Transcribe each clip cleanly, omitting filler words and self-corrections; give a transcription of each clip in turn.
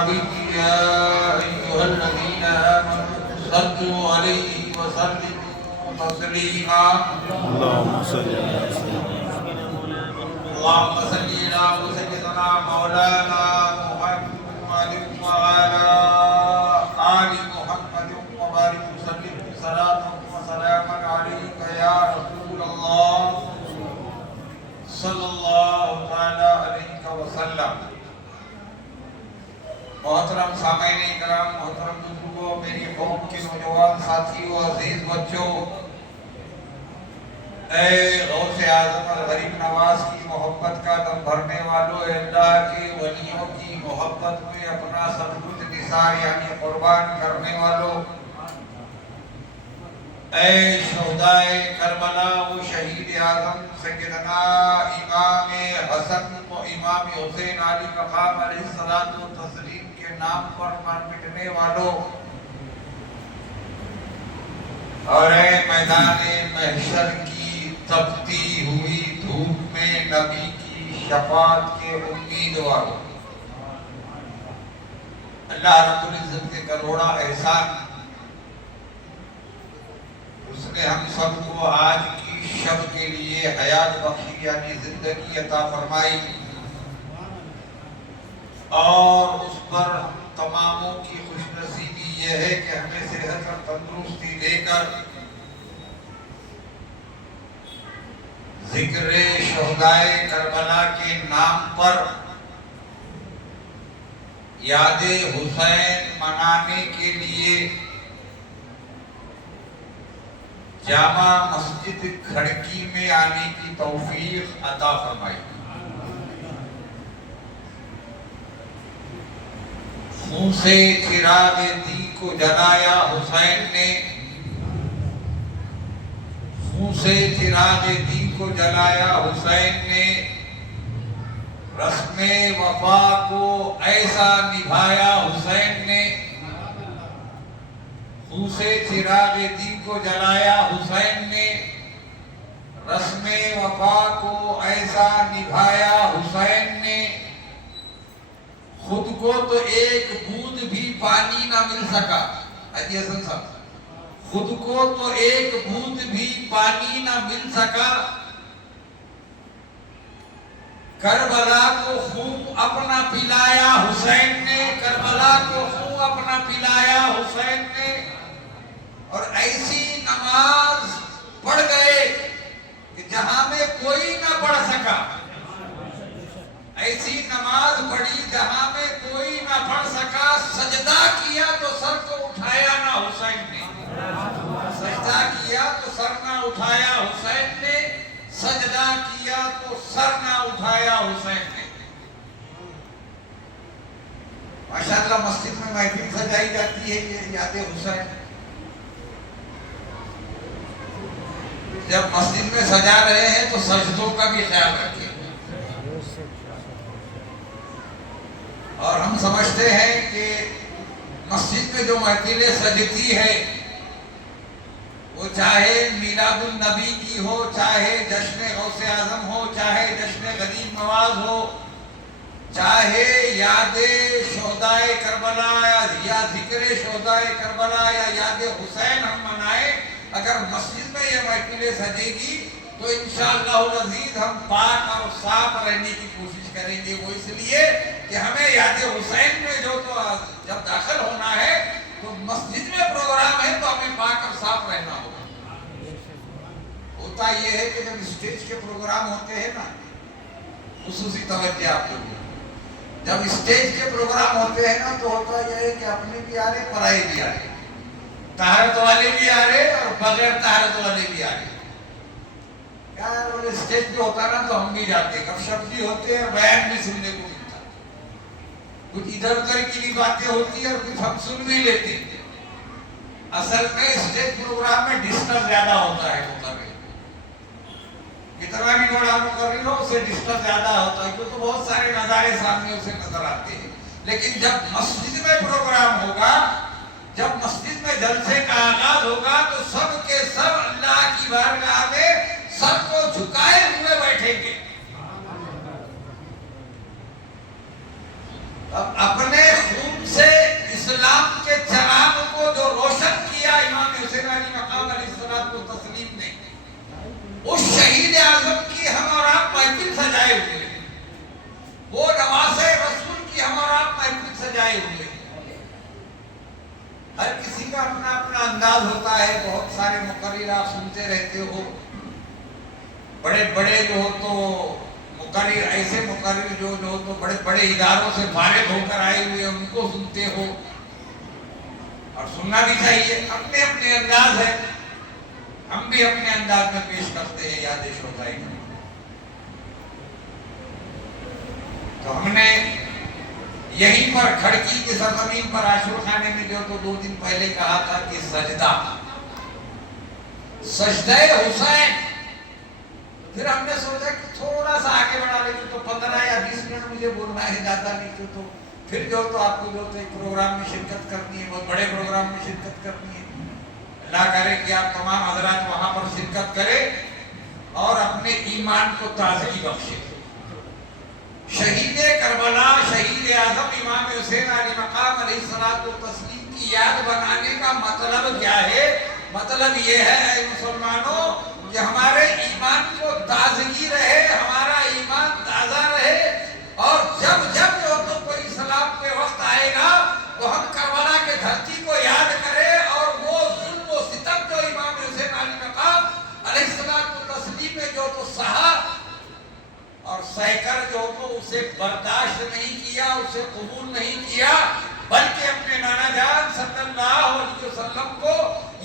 النبي يا أيها الذين آمنوا صلوا عليه وسلموا تسليما اللهم صل على اللهم صل على سيدنا مولانا محمد وعلى آل محمد وبارك وسلم صلاة وسلاما عليك يا رسول الله صلی اللہ تعالی علیہ وسلم۔ محترم سامعین کرام، محترم بزرگوں، میری قوم کے نوجوان ساتھیوں، عزیز بچوں، اے غوث اعظم اور غریب نواز کی محبت کا دم بھرنے والوں، اللہ کے ولیوں کی محبت میں اپنا سب کچھ نثار یعنی قربان کرنے والوں، اے شہدائے کربلا و شہید اعظم سیدنا امام حسن و امام حسین علی مقام علیہ الصلوۃ والتسلیم کے نام پر مر مٹنے والوں، اور اے میدان محشر کی تپتی ہوئی دھوپ میں نبی کی شفاعت کے امیدواروں، اللہ رب العزت کے کروڑا احسان، اس نے ہم سب کو آج کی شب کے لیے حیات بخشی یعنی زندگی عطا فرمائی، اور اس پر تماموں کی خوش نصیبی یہ ہے کہ ہمیں صحت اور تندرستی دے کر ذکر شہدائے کربلا کے نام پر یاد حسین منانے کے لیے جامع مسجد کھڑکی میں آنے کی توفیق عطا فرمائی۔ خون سے چراغ دین کو جلایا حسین نے، خون سے چراغ دین کو جلایا حسین نے، رسم وفا کو ایسا نبھایا حسین نے، خون سے چراغ دین کو جلایا حسین نے، رسم وفا کو ایسا نبھایا حسین نے، خود کو تو ایک بوند بھی پانی نہ مل سکا، حاجی حسن صاحب، خود کو تو ایک بوند بھی پانی نہ مل سکا، کربلا کو خون اپنا پلایا حسین نے، کربلا کو خون اپنا پلایا حسین نے، اور ایسی نماز پڑھ گئے کہ جہاں میں کوئی نہ پڑھ سکا، ایسی نماز پڑھی جہاں میں کوئی نہ پڑھ سکا، سجدہ کیا تو سر کو اٹھایا نہ حسین نے، سجدہ کیا تو سر نہ اٹھایا حسین نے، سجدہ کیا تو سر نہ اٹھایا حسین نے۔ ماشاءاللہ مسجد میں محفل سجائی جاتی ہے یہ یاد حسین، جب مسجد میں سجا رہے ہیں تو سجدوں کا بھی خیال رکھیں، اور ہم سمجھتے ہیں کہ مسجد میں جو محفلیں سجتی ہے وہ چاہے میلاد النبی کی ہو، چاہے جشن غوث اعظم ہو، چاہے جشن غریب نواز ہو، چاہے یاد شہدائے کربلا یا ذکر شہدائے کربلا یا یاد حسین ہم منائیں، اگر مسجد میں یہ محفلیں سجے گی تو انشاءاللہ العزیز ہم پاک اور صاف رہنے کی کوشش کریں گے۔ وہ اس لیے کہ ہمیں یاد حسین میں جو تو جب داخل ہونا ہے تو مسجد میں پروگرام ہے تو ہمیں پاک اور صاف رہنا ہوگا۔ ہوتا یہ ہے کہ جب اسٹیج کے پروگرام ہوتے ہیں نا، خصوصی توجہ آپ لوگوں، جب اسٹیج کے پروگرام ہوتے ہیں نا تو ہوتا یہ ہے کہ اپنے بھی آ رہے، پرائے بھی آ رہے، طہارت والے بھی آ رہے اور بغیر طہارت والے بھی آ رہے۔ یار وہ اسٹیج پہ ہوتا نا تو ہم بھی جاتے، گپ شپ بھی ہوتے اور بیان بھی سننے کو ملتا، کچھ ادھر ادھر کی بھی باتیں ہوتی اور کچھ ہم سن بھی لیتے۔ اصل میں اسٹیج پروگرام میں ڈسٹرب زیادہ ہوتا ہے، کتنا بھی بڑا مقرر ہو اسے ڈسٹرب زیادہ ہوتا ہے کیونکہ بہت سارے نظارے سامنے اسے نظر آتے ہیں۔ لیکن جب مسجد میں پروگرام ہوگا، جب مسجد میں جلسے کا آغاز ہوگا تو سب کے سب اللہ کی بارگاہ میں سب کو جھکائے ہوئے بیٹھیں گے۔ اب اپنے خون اسلام کے چراغ کو جو روشن کیا امام حسین علیہ مقام علیہ الصلوۃ والتسلیم نے، اس شہید اعظم کی ہم اور آپ محفل سجائے ہوئے ہیں، وہ نواز رسول کی ہم اور آپ محفل سجائے ہوئے ہیں۔ ہر کسی کا اپنا اپنا انداز ہوتا ہے، بہت سارے مقرر آپ سنتے رہتے ہو، بڑے بڑے جو ہو تو مقرر، ایسے مقرر جو تو بڑے بڑے اداروں سے فارغ ہو کر آئے ہوئے ان کو سنتے ہو، اور سننا بھی چاہیے، اپنے اپنے انداز ہے، ہم بھی اپنے انداز میں پیش کرتے ہیں یاد شہداء کرام۔ تو ہم نے یہیں پر کھڑکی کی سرزمین پر عاشور خانے میں جو تو 2 دن پہلے کہا تھا کہ سجدہ حسین، پھر ہم نے سوچا کہ تھوڑا سا آگے بڑھا لیتے تو 15 یا 20 منٹ مجھے بولنا ہے، زیادہ نہیں تو پھر جو تو آپ کو جو تو ایک پروگرام میں شرکت کرنی ہے، بہت بڑے پروگرام میں شرکت کرنی ہے۔ اللہ کرے کہ آپ تمام حضرات وہاں پر شرکت کریں اور اپنے ایمان کو تازگی بخشیں۔ شہید کربلا، شہید اعظم امام حسین علیہ مقام علیہ الصلوۃ والتسلیم کی یاد بنانے کا مطلب کیا ہے؟ مطلب یہ ہے اے مسلمانوں کہ ہمارے ایمان کو تازگی رہے، ہمارا ایمان تازہ رہے، اور جب جب جو تو کوئی اسلام پہ وقت آئے گا تو ہم کربلا کے دھرتی کو یاد کریں، اور وہ ظلم و ستم جو امام حسین علیہ مقام علیہ الصلوۃ والتسلیم نے جو تو سہا اور سہ کر جو تو اسے برداشت نہیں کیا، اسے قبول نہیں کیا، بلکہ اپنے نانا جان صلی اللہ علیہ وسلم کو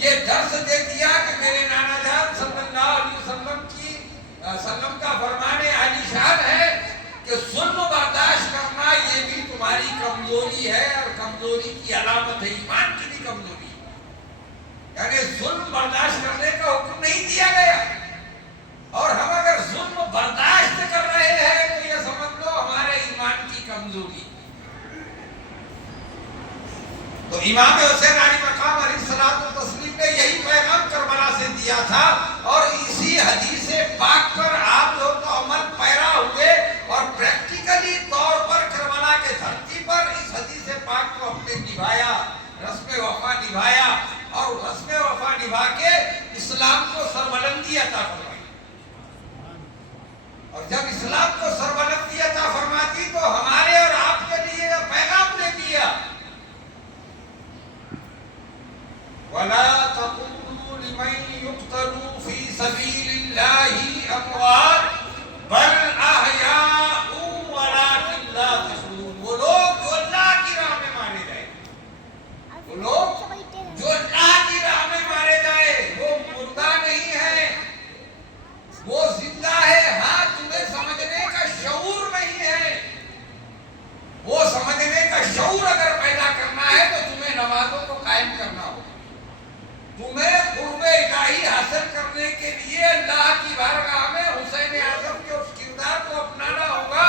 یہ درس دے دیا کہ میرے نانا جان صلی اللہ علیہ وسلم کا فرمان عالی شان ہے کہ ظلم برداشت کرنا یہ بھی تمہاری کمزوری ہے، اور کمزوری کی علامت ہے، ایمان کی بھی کمزوری ہے، یعنی ظلم برداشت کرنے کا حکم نہیں دیا گیا، اور ہم اگر ظلم برداشت کر رہے ہیں تو یہ سمجھ لو ہمارے ایمان کی کمزوری۔ تو امام حسین علیہ مقام علیہ الصلوۃ والتسلیم نے یہی پیغام کربلا سے دیا تھا، اور اسی حدیث پاک پر آپ لوگ تو عمل پیرا ہوئے، اور پریکٹیکلی طور پر کربلا کے دھرتی پر اس حدیث پاک کو اپنے نبھایا، رسم وفا نبھایا، اور رسم وفا نبھا کے اسلام کو سربلندی عطا فرمائی۔ اور جب اسلام کو سربلندی عطا فرماتی تو ہمارے اور آپ کے لیے پیغام دے دیا، وَلَا تَقُولُوا لِمَن يُقْتَلُ فِي سَبِيلِ اللَّهِ أَمْوَاتٌ بَلْ أَحْيَاءٌ وَلَٰكِن لَّا تَشْعُرُونَ۔ وہ لوگ جو اللہ کی راہ میں مارے جائے، وہ لوگ جو اللہ کی راہ میں مارے جائے، وہ مردہ نہیں ہے، وہ زندہ ہے۔ ہاں، تمہیں سمجھنے کا شعور نہیں ہے، وہ سمجھنے کا شعور اگر پیدا کرنا ہے تو تمہیں نمازوں کو قائم کرنا ہوگا، تمہیں قرب الہی حاصل کرنے کے لیے اللہ کی بارگاہ میں حسین اعظم کے اس کردار کو اپنانا ہوگا،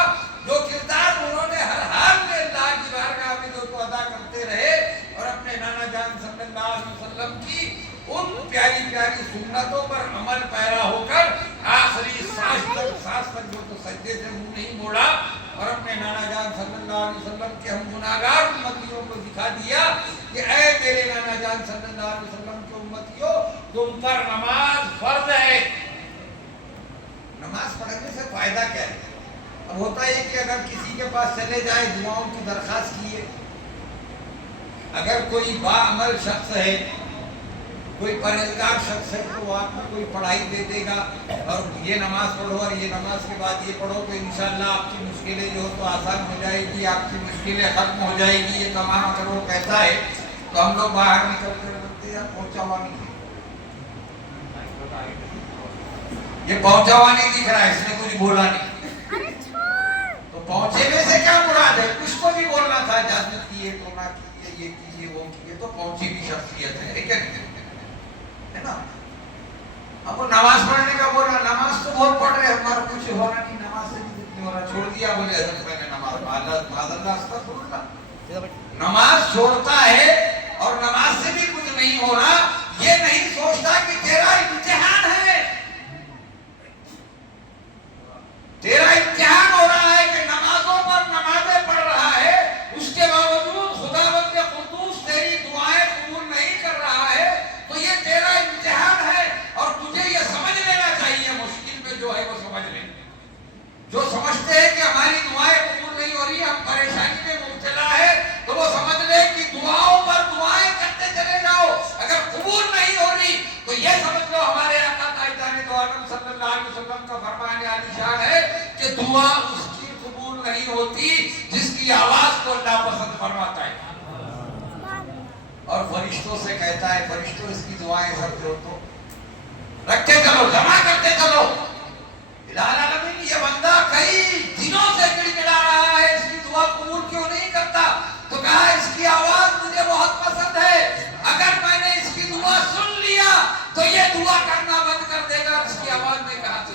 جو کردار انہوں نے ہر حال میں اللہ کی بارگاہ میں جو تو ادا کرتے رہے، اور اپنے نانا جان صلی اللہ علیہ وسلم کی ان پیاری پیاری سنتوں پر عمل پیرا ہو کر آخری سانس تک جو تو سجدے سے منہ نہیں موڑا، اور اپنے نانا جان صلی اللہ علیہ وسلم کے ہم گناہگار امتیوں کو دکھا دیا کہ اے میرے نانا جان صلی اللہ علیہ وسلم کے امتیوں، تم پر نماز فرض ہے۔ نماز پڑھنے سے فائدہ کیا ہے؟ اب ہوتا ہے کہ اگر کسی کے پاس چلے جائے، دعاؤں کی درخواست کیے، اگر کوئی باعمل شخص ہے، کوئی پرہیزگار شخص ہے، تو وہ آپ کو کوئی پڑھائی دے دے گا، اور یہ نماز پڑھو اور یہ نماز کے بعد یہ پڑھو تو انشاءاللہ آپ کی مشکلیں جو تو آسان ہو جائے گی، آپ کی مشکلیں ختم ہو جائے گی، یہ تمام اگر وہ کہتا ہے تو ہم لوگ باہر نکل کر کرتے ہیں پہنچا ہوا نہیں، یہ پہنچا ہوا نہیں دکھ رہا ہے، اس نے کچھ بولا نہیں، تو پہنچے میں سے کیا مراد ہے؟ کچھ کو بھی بولنا تھا، اجازت کیے، کونا کیے، یہ کیے، وہ کیے، تو پہنچی بھی شخصیت ہے، کیا نہیں ہے نا؟ اب وہ نماز پڑھنے کا بولا، نماز تو بہت پڑھ رہے، ہمارا کچھ ہو رہا نہیں، نماز سے بھی کچھ نہیں ہو رہا، چھوڑ دیا، بولے حضرت میں نے نماز نماز چھوڑتا ہے اور نماز سے بھی کچھ نہیں ہو رہا، یہ نہیں سوچتا کہ تیرا امتحان ہے، تیرا امتحان ہو رہا ہے کہ نمازوں پر نمازیں پڑھ رہا ہے، اس کے باوجود خداوند قدوس دعا اس کی قبول نہیں ہوتی جس کی آواز کو اللہ پسند فرماتا ہے. اور فرشتوں سے کہتا ہے فرشتوں اس کی دعائیں سب جو تو رکھتے چلو, جمع کرتے چلو. الہ العالمین یہ بندہ کئی دنوں سے گڑگڑا رہا ہے, اس کی دعا قبول کیوں نہیں کرتا؟ تو کہا اس کی آواز مجھے بہت پسند ہے, اگر میں نے اس کی دعا سن لیا تو یہ دعا کرنا بند کر دے گا. اس کی آواز میں کہا سے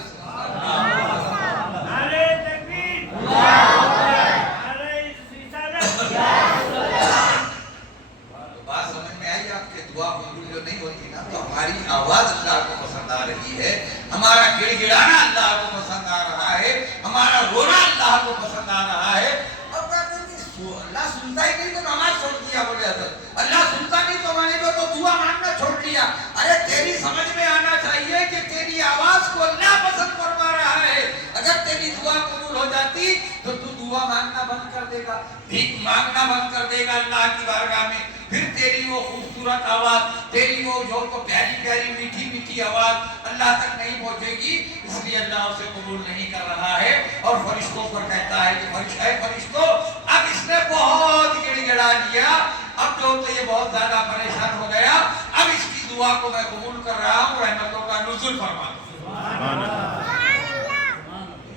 نعرہ تکبیر, بات سمجھ میں آئی آپ کے؟ دعا قبول جو نہیں ہوتی نا تو ہماری آواز اللہ کو پسند آ رہی ہے, ہمارا گڑ گڑانا اللہ کو پسند آ رہا ہے, ہمارا رونا اللہ کو پسند آ رہا ہے. اور کہتے ہیں کہ اللہ سنتا ہی نہیں تو نماز چھوڑ دیا. بولے حضرت اللہ سنتا نہیں تو میں نے تو دعا مانگنا چھوڑ دیا. ارے تیری سمجھ میں آنا چاہیے کہ تیری آواز کو اللہ پسند فرما رہا ہے. اگر تیری دعا قبول ہو جاتی تو دعا مانگنا بند کر دے گا, بھیک مانگنا بند کر دے گا اللہ کی بارگاہ میں. پھر تیری وہ خوبصورت آواز, تیری وہ جو تو پیاری پیاری میٹھی میٹھی آواز اللہ تک نہیں پہنچے گی. اس لیے اللہ اسے قبول نہیں کر رہا ہے. اور فرشتوں پر کہتا ہے کہ فرشتوں اب اس نے بہت گڑ گڑا لیا, اب جو تو یہ بہت زیادہ پریشان ہو گیا, اب اس کی دعا کو میں قبول کر رہا ہوں, رحمتوں کا نزول فرما دو.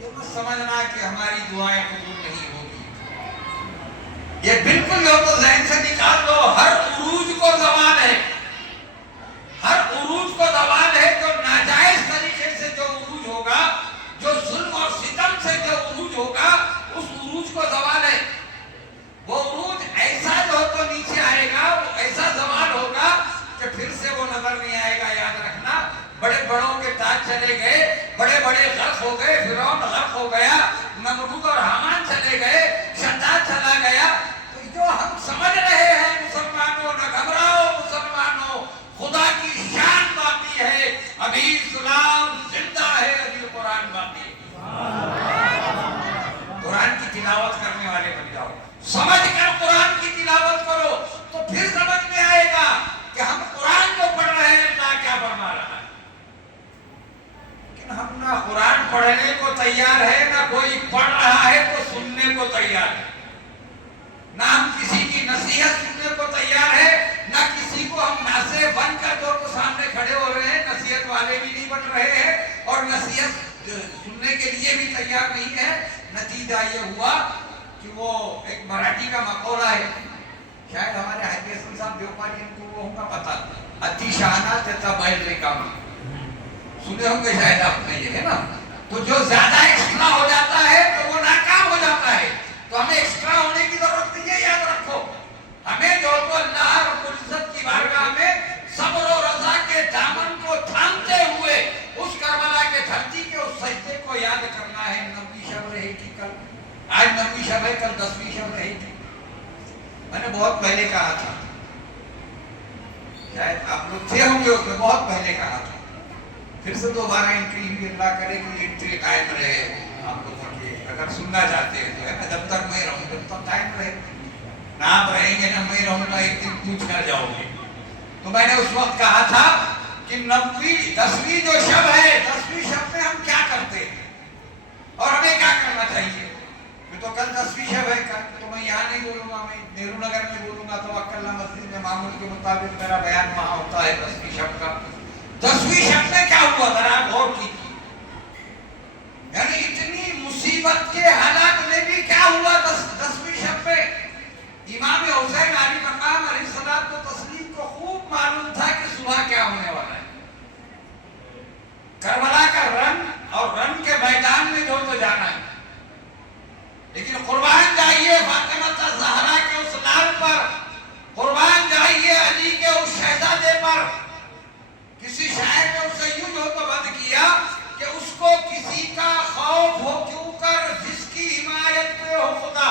یہ مت سمجھنا کہ ہماری دعائیں قبول نہیں ہوگی, یہ بالکل جو تو ذہن سے نکال دو. ہر عروج کو زوال ہے, ہر عروج کو زوال ہے. جو ناجائز طریقے سے جو عروج ہوگا, جو ظلم اور ستم سے جو عروج ہوگا, اس عروج کو زوال ہے. وہ عروج ایسا جو تو نیچے آئے گا, وہ ایسا زوال ہوگا کہ پھر سے وہ نظر نہیں آئے گا. یاد رکھنا, بڑے بڑوں کے تاج چلے گئے, بڑے بڑے غرق ہو گئے, فرعون غرق ہو گیا, نمرود اور حامان چلے گئے, شداد چلا گیا. تو جو ہم سمجھ رہے ہیں مسلمانوں, نہ گھبراؤ مسلمانوں, خدا کی شان باقی ہے, ابھی اسلام زندہ ہے, ابھی قرآن باقی ہے. قرآن کی تلاوت کرنے والے بن جاؤ, سمجھ کر قرآن کی تلاوت کرو, تو پھر سمجھ میں آئے گا کہ ہم قرآن جو پڑھ رہے ہیں اللہ کیا فرما رہا ہے. لیکن ہم نہ قرآن پڑھنے کو تیار ہے, نہ کوئی پڑھ رہا ہے تو سننے کو تیار ہے, نہ ہم کسی کی نصیحت سننے کو تیار ہے, نہ کسی کو ہم ناصح بن کر جو تو سامنے کھڑے ہو رہے ہیں, نصیحت والے بھی نہیں بن رہے ہیں اور نصیحت سننے کے لیے بھی تیار نہیں ہے. نتیجہ یہ ہوا کہ وہ ایک مراٹھی کا مقولہ ہے, شاید ہمارے حاجی حسن صاحب دیوپاری ان کو وہ ہوں گا پتا, اتی شانہ تیتا بیل ریکاما, سنے ہوں گے شاید آپ نے, یہ ہے نا. تو جو زیادہ ایکسٹرا ہو جاتا ہے تو وہ ناکام ہو جاتا ہے. تو ہمیں ایکسٹرا ہونے کی ضرورت نہیں ہے, یاد رکھو. ہمیں جو تو اللہ رب العزت کی بارگاہ میں صبر و رضا کے دامن کو تھامتے ہوئے اس کربلا کے دھرتی کے اس سجدے کو یاد کرنا ہے. 9ویں شب رہے گی کل, آج 9ویں شب ہے, کل 10ویں شب رہے گی. میں نے بہت پہلے کہا تھا, شاید آپ لوگ تھے ہوں گے اس میں, بہت پہلے کہا تھا. پھر سے دوبارہ انٹری ہوئی, اللہ کرے کہ انٹری قائم رہے آپ لوگوں کی. اگر سننا چاہتے ہیں تو ہے نا, جب تک میں رہوں جب تک قائم رہے, نہ آپ رہیں گے نہ میں رہوں گا, ایک دن پوچھ کر جاؤ گے. تو میں نے اس وقت کہا تھا کہ 9ویں 10ویں جو شب ہے, 10ویں شب میں ہم کیا کرتے ہیں اور ہمیں کیا کرنا چاہیے. تو کل 10ویں شب ہے, کل تو میں یہاں نہیں بولوں گا, میں نہرو نگر میں بولوں گا. تو اکلا مسجد میں معمول کے مطابق میرا بیان وہاں ہوتا ہے 10ویں شب کا. 10ویں شب میں کیا ہوا ذرا غور کیجیے, یعنی اتنی مصیبت کے حالات میں بھی کیا ہوا 10ویں شب میں. امام حسین علی مقام علیہ الصلوۃ والتسلیم کو خوب معلوم تھا کہ صبح کیا ہونے والا ہے. کربلا کا رن اور رن کے میدان میں جو تو جانا ہے, لیکن قربان جائیے فاطمہ الزہرا کے اس لال پر, قربان جائیے علی کے اس شہزادے پر. کسی شاعر نے اسے یوں جو تو بند کیا کہ اس کو کسی کا خوف ہو کیوں کر, جس کی حمایت پہ ہو خدا.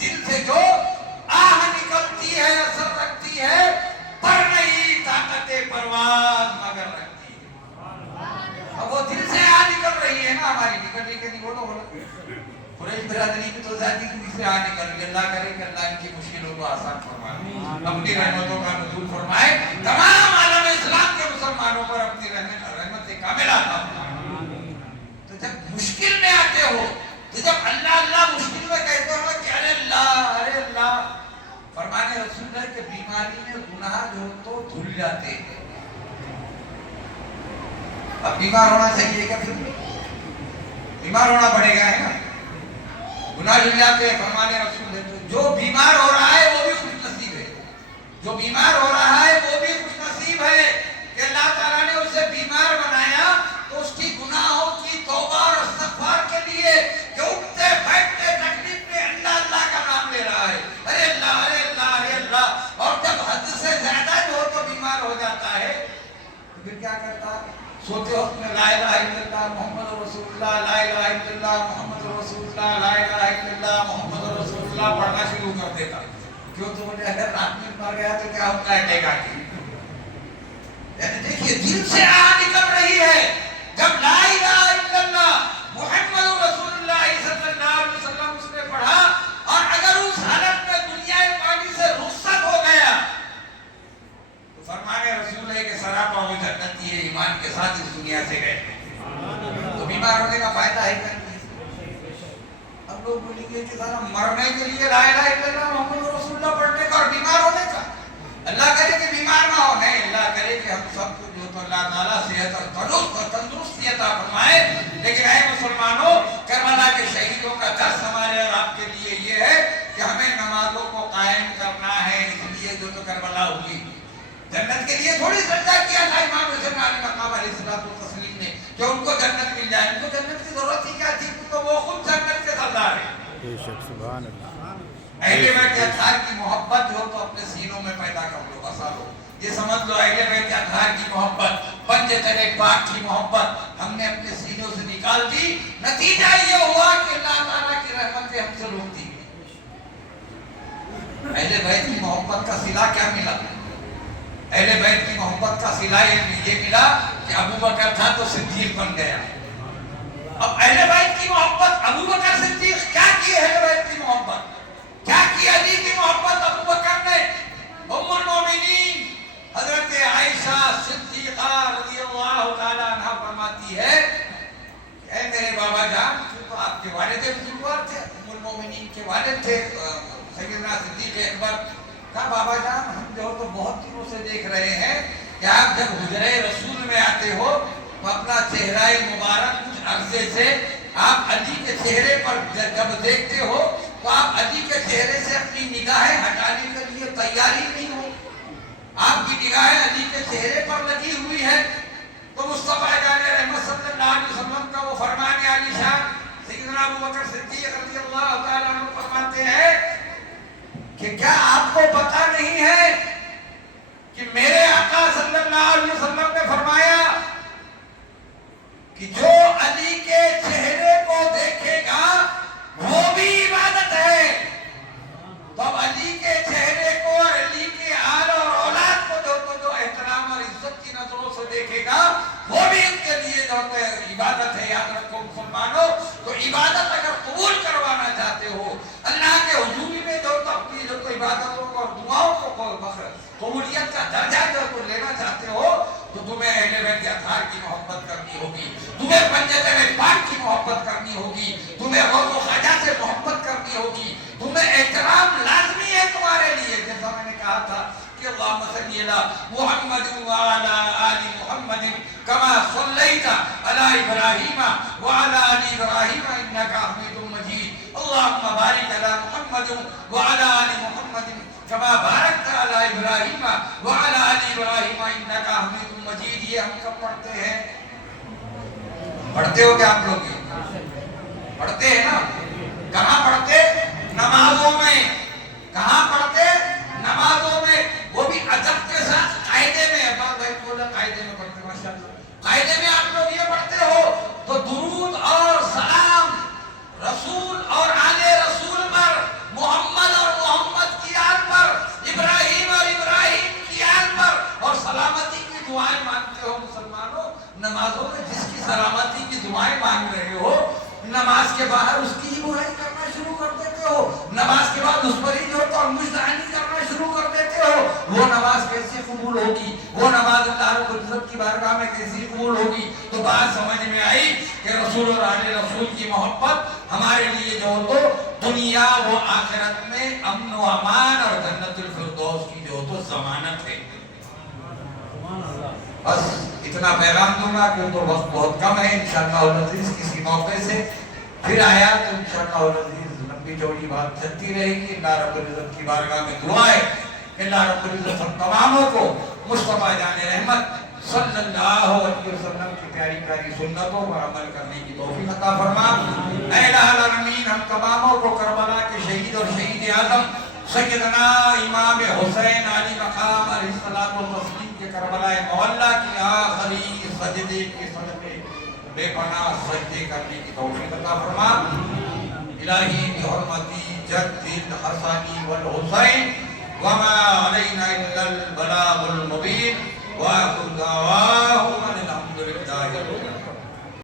دل سے جو آہ نکلتی ہے اثر رکھتی ہے، پر نہیں طاقت پرواز مگر رکھتی ہے۔ اب وہ دل سے آہ نکل رہی ہے نا ہماری، نکل رہی کہ نہیں بولو بولو، قریش برادری کی تو ذاتی دل سے آہ نکل رہی ہے۔ اللہ کرے کہ اللہ ان کی مشکلوں کو آسان فرمائے، اپنی رحمتوں کا نزول فرمائے، تمام عالم اسلام کے مسلمانوں پر اپنی رحمت کاملہ عطا فرمائے۔ تو جب مشکل میں آتے ہو، تو جب اللہ اللہ مشکل میں کہتے ہو کہ ارے اللہ، فرمانے رسول ہے کہ بیماری میں گناہ جو تو دھل جاتے ہیں۔ اب بیمار ہونا چاہیے کیا؟ پھر بیمار ہونا پڑے گا ہے نا، گناہ دھل جاتے ہیں۔ فرمانے رسول ہے جو بیمار ہو رہا ہے وہ بھی خوش نصیب ہے، جو بیمار ہو رہا ہے وہ بھی خوش نصیب ہے کہ اللہ تعالیٰ نے اسے بیمار بنایا تو اس کی گناہوں کی توبہ اور استغفار کے لیے کہ اٹھتے بیٹھتے تکلیف میں اللہ اللہ کا نام لے رہا ہے، ارے اللہ ارے اللہ ارے اللہ، اور جب حد سے زیادہ جو تو بیمار ہو جاتا ہے تو پھر کیا کرتا ہے؟ سوتے وقت میں لا الہ الا اللہ محمد رسول اللہ، لا الہ الا اللہ محمد رسول اللہ، لا الہ الا اللہ محمد رسول اللہ پڑھنا شروع کر دیتا۔ کیوں؟ تو بولے اگر رات میں مر گیا تو کیا ہوتا ہے؟ ٹیکا کی یعنی دیکھیے دل سے آہ نکل رہی ہے جب لا الہ الا اللہ محمد رسول اللہ صلی اللہ علیہ وسلم اس نے پڑھا، اور اگر اس حالت میں دنیا پانی سے رخصت ہو گیا تو فرمانے رسول ہے کہ سراپا وہ جنتی ہے، ایمان کے ساتھ اس دنیا سے گئے۔ تو بیمار ہونے کا فائدہ ہے کیا؟ ہم لوگ بولیں گے کہ سارا مرنے کے لیے لا الہ الا اللہ محمد رسول اللہ پڑھنے کا اور بیمار ہونے کا، اللہ کرے کہ بیمار نہ ہو، نہیں، اللہ کرے کہ ہم سب کو جو تو اللہ تعالیٰ صحت اور تندرستی عطا فرمائے۔ لیکن اے مسلمانوں، کربلا کے شہیدوں کا درس ہمارے اور آپ کے لیے یہ ہے کہ ہمیں نمازوں کو قائم کرنا ہے، اس لیے جو تو کربلا ہوئی جنت کے لیے تھوڑی سجدہ کیا تھا امام حسین علیہ مقام علیہ الصلوۃ والتسلیم نے کہ ان کو جنت مل جائے، ان کو جنت کی ضرورت ہی کیا تھی؟ تو وہ خود جنت کے سردار ہیں۔ بے شک، سبحان اللہ۔ اہل بیت اطہار کی محبت جو تو اپنے سینوں میں پیدا کر لو، بسا لو، یہ سمجھ لو اہل بیت اطہار کی محبت، پنج تنے پاک کی محبت ہم نے اپنے سینوں سے نکال دی، نتیجہ یہ ہوا کہ اللہ تعالیٰ کی رحمتیں ہم سے روکتی ہیں۔ اہل بیت کی محبت کا صلہ کیا ملا؟ اہل بیت کی محبت کا صلہ یہ ملا کہ ابو بکر تھا تو صدیق بن گیا۔ اب اہل بیت کی محبت، ابو بکر صدیق کیا کی؟ اہل بیت کی محبت کیا کی؟ علی کی محبت ابو بکر نے، ام المومنین حضرت عائشہ صدیقہ رضی اللہ تعالیٰ عنہ فرماتی ہے کہ اے میرے بابا جان، تو آپ کے والد بزرگوار تھے، ام المومنین کے والد تھے سیدنا صدیق اکبر، کہا بابا جان ہم جو تو بہت دنوں سے دیکھ رہے ہیں کہ آپ جب حجرہ رسول میں آتے ہو تو اپنا چہرہ مبارک کچھ عرصے سے آپ علی کے چہرے پر جب دیکھتے ہو تو آپ علی کے چہرے سے اپنی نگاہیں ہٹانے کے لیے تیاری نہیں ہو، آپ کی نگاہیں علی کے چہرے پر لگی ہوئی ہے۔ تو مصطفیٰ جان رحمت صلی اللہ علیہ وسلم کا وہ فرمان عالی شان سیدنا ابو بکر صدیق رضی اللہ تعالیٰ عنہ فرماتے ہیں کہ کیا آپ کو پتہ نہیں ہے کہ میرے آقا صلی اللہ علیہ وسلم نے فرمایا کہ جو علی کے چہرے کو دیکھے گا وہ بھی عبادت ہے۔ تو اب علی کے چہرے کو اور علی کے آل اور اولاد کو جو احترام اور عزت کی نظروں سے دیکھے گا وہ بھی ان کے لیے جو عبادت ہے۔ یاد رکھو مسلمانوں، تو عبادت اگر قبول کروانا چاہتے ہو، اللہ کے حضور میں جو تو اپنی جو تو عبادتوں کو اور دعاؤں کو قبولیت کا درجہ جو تو لینا چاہتے ہو تو تمہیں اہل بیت اطہار کی محبت کرنی ہوگی، تمہیں پنجتن پاک کی محبت کرنی ہوگی، تمہیں غوث و خواجہ سے محبت کرنی ہوگی، تمہیں احترام لازمی ہے تمہارے لیے۔ جیسا میں نے کہا تھا کہ اللہم صلی علی محمد وعلی آل محمد کما صلیت علی ابراہیم وعلی آل ابراہیم انک حمید مجید، اللہم بارک علی محمد وعلی آل محمد کما بارکت علی ابراہیم وعلی آل ابراہیم انک حمید مجید۔ یہ ہم کب پڑھتے ہیں؟ پڑھتے ہو کیا آپ لوگ؟ پڑھتے ہیں نا؟ کہاں پڑھتے؟ نمازوں میں۔ کہاں پڑھتے؟ نمازوں میں، وہ بھی ادب کے ساتھ قاعدے میں۔ قاعدے میں پڑھتے، ماشاءاللہ قاعدے میں آپ لوگ یہ پڑھتے ہو تو درود اور سلام رسول دعائیں مانگتے ہو مسلمانوں، نمازوں میں جس کی سلامتی کی دعائیں مانگ رہے ہو، نماز کے باہر اس کی ہی برائی کرنا شروع کر دیتے ہو، نماز کے بعد اس پر ہی جو تو مجدانی کرنا شروع کر دیتے ہو، وہ نماز کیسے قبول ہوگی؟ وہ نماز اللہ رب العزت کی بارگاہ میں کیسے قبول ہوگی؟ تو بات سمجھ میں آئی کہ رسول اور آل رسول کی محبت ہمارے لیے جو تو دنیا و آخرت میں امن و امان اور جنت الفردوس کی جو تو ضمانت ہے۔ بس اتنا پیغام دوں گا کہ تو وقت بہت کم ہے، انشاءاللہ العزیز کسی موقع سے پھر آیا تو انشاءاللہ العزیز لمبی چوڑی بات چلتی رہے گی۔ اللہ رب العزت کی بارگاہ میں دعا ہے کہ اللہ رب العزت ہم تماموں کو مصطفیٰ جان رحمت صلی اللہ علیہ وسلم کی پیاری پیاری سنتوں پر عمل کرنے کی توفیق عطا فرما۔ اے الہ العالمین، ہم تماموں کو کربلا کے شہید اور شہید اعظم سیدنا امام حسین علی مقام علیہ الصلوۃ والتسلیم کے کربلا معلیٰ کی آخری سجدے کے صدقے بے پناہ سجدے کرنے کی توفیق عطا فرما۔ الہی بحرمتی جد الحسن والحسین وما علینا الا البلاغ المبین وآخر